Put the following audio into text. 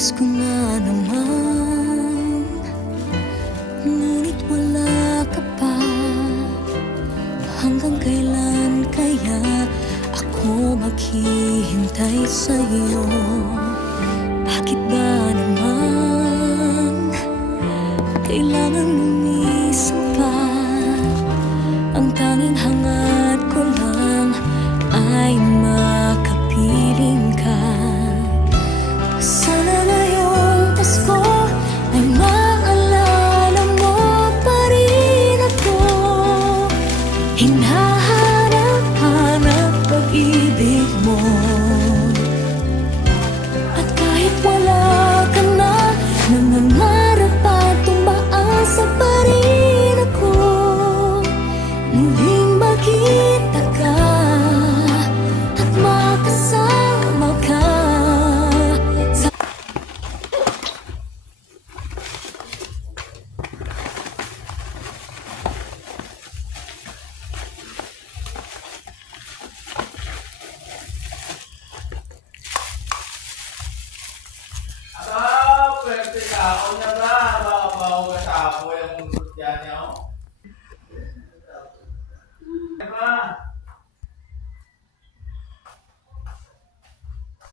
Bukas ko na naman, ngunit wala ka pa. Hanggang kailan kaya ako maghihintay sa'yo? Bakit ba naman kailangan lumisan pa? Ang tanging hangad ko lang ay makapiling ka. Sana ngayong Pasko ay maalala mo pa rin ako. Hinahanap-hanap pag-ibig mo. At kahit wala ka na, nangangarap at tumaasa pa rin ako. Muling makita ka at makasama ka. Pwerte ka, o na ba?